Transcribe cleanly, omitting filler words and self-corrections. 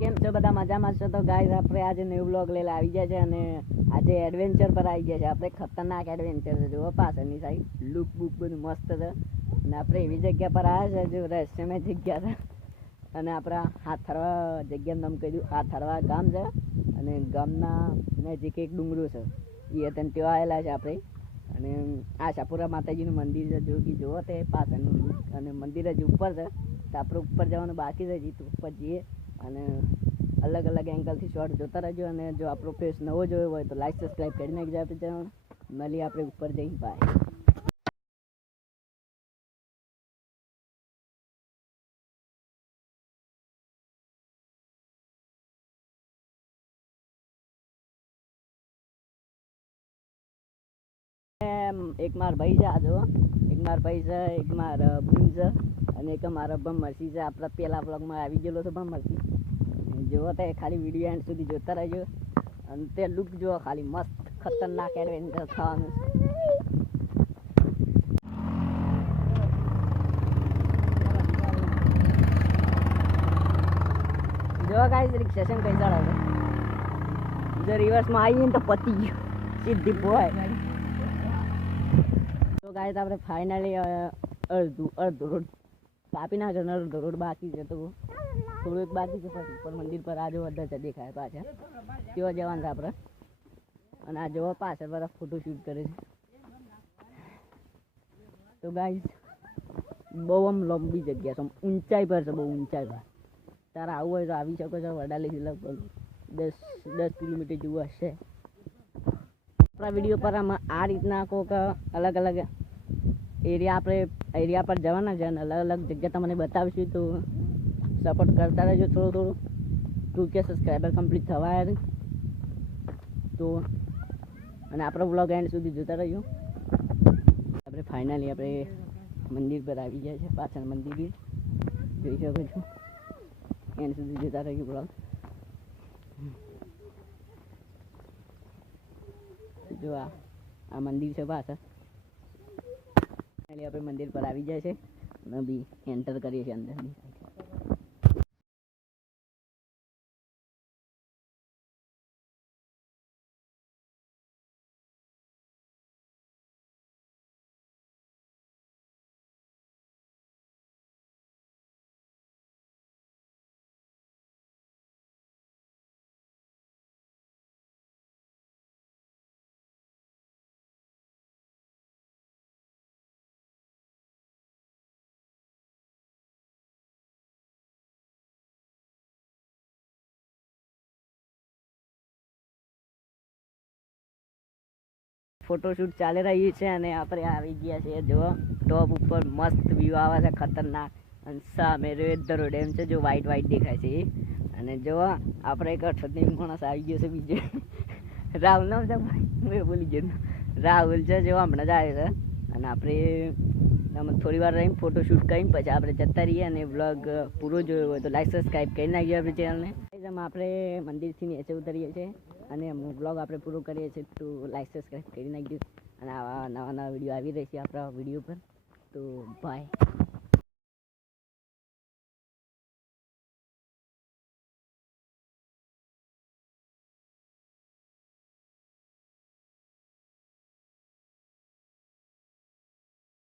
કેમ છો બધા મજામાં છો? તો ગાઈસ આપણે આજે ન્યૂ વ્લોગ લઈને આવી ગયા છે અને આજે એડવેન્ચર પર આવી ગયા છે આપણે. ખતરનાક એડવેન્ચર છે. જુઓ પાછળની સાઈડ લુક બુક બધું મસ્ત છે અને આપણે એવી જગ્યા પર આવ્યા છે જો રહસ્યમય જગ્યા છે અને આપણા હાથરવા જગ્યાનું નામ કહ્યું. હાથરવા ગામ છે અને ગામના નજીક એક ડુંગરો છે એ ત્યાં આવેલા છે આપણે. અને આશાપુરા માતાજીનું મંદિર છે જો કે જુઓ તે પાછળનું અને મંદિર જ ઉપર છે તો આપણે ઉપર જવાનું બાકી છે. જીત ઉપર જઈએ અને અલગ અલગ એંગલથી શોર્ટ જોતા રહેજો. અને જો આપણો ફેસ નવો જોયો હોય તો લાઈક સબસ્ક્રાઈબ કરી નાખજો. આપણે ચેનલ મળીએ આપણે ઉપર જઈને. બાય. એક માર ભાઈ છે આ જો, એક માર ભાઈ છે, એક માર બૂન છે અને એક મારા ભમરસી છે. આપણા પહેલા બ્લોગમાં આવી ગયેલો છે ભમરસી. જોવો તે ખાલી વિડીયો એન્ડ સુધી જોતા રહેજો અને તે લુક જુઓ ખાલી મસ્ત ખતરનાક એડવેન્ચર થવાનું. જો ગાઈસ રિક્ષેશન કઈ ચડાવે જો રિવર્સમાં આવીએ ને તો પતી ગયું સીધી બોય. તો ગાઈસ આપણે ફાઇનલી અડધો રોડ કાપી નાખ્યો ને અડધો રોડ બાકી છે. તો થોડું એક બાકી છે પછી ઉપર મંદિર પર આ જો વધારે દેખાય પાછળ તેવા જવાનું છે આપણે. અને આ જોવા પાછળ બધા ફોટો શૂટ કરે છે. તો ગાઈસ બહુ આમ લંબી જગ્યા છે, ઊંચાઈ પર છે, બહુ ઊંચાઈ પર. તારે આવું હોય તો આવી શકો છો. વડાલીથી લગભગ 10 કિલોમીટર જેવું હશે. આપણા વિડીયો પર આમાં આ રીતના કોઈક અલગ અલગ એરિયા પર જવાના છે અને અલગ અલગ જગ્યા તમને બતાવીશું. તો સપોર્ટ કરતા રહેજો થોડું 2K સબસ્ક્રાઈબર કમ્પ્લીટ થવા યાર. તો અને આપણો બ્લોગ એન્ડ સુધી જોતા રહેજો. આપણે ફાઇનલી આપણે મંદિર પર આવી ગયા છે. પાછળ મંદિર જોઈ શકો છો. એન્ડ સુધી જોતા રહેજો બ્લોગ. જો આ મંદિર છે પાછળ. આપણે મંદિર પર આવી જાય છે અને બી એન્ટર કરીએ છીએ અંદર. ફોટોશૂટ ચાલી રહી છે અને આપણે આવી ગયા છીએ. જો ટોપ ઉપર મસ્ત વ્યૂ આવે છે ખતરનાક અને સામે રેડધરો ડેમ છે જો વ્હાઈટ દેખાય છે. અને જો આપણે એક અઠની માણસ આવી ગયો છે બીજો રાહુલ નામ છે ભાઈ બોલી ગયો રાહુલ છે. જો હમણાં જ આવે છે અને આપણે થોડી વાર રહીને ફોટોશૂટ કરીને પછી આપણે જતા રહીએ. અને બ્લોગ પૂરો જોયો હોય તો લાઈક સબસ્ક્રાઈબ કરી નાખીએ આપણી ચેનલને. આપણે મંદિરથી નીચે ઉતરીએ છીએ અને બ્લોગ આપણે પૂરો કરીએ છીએ. તો લાઈક સબસ્ક્રાઈબ કરી નાખજો અને આવા નવા વિડીયો આવી રહેશે આપણા વિડીયો પર. તો બાય.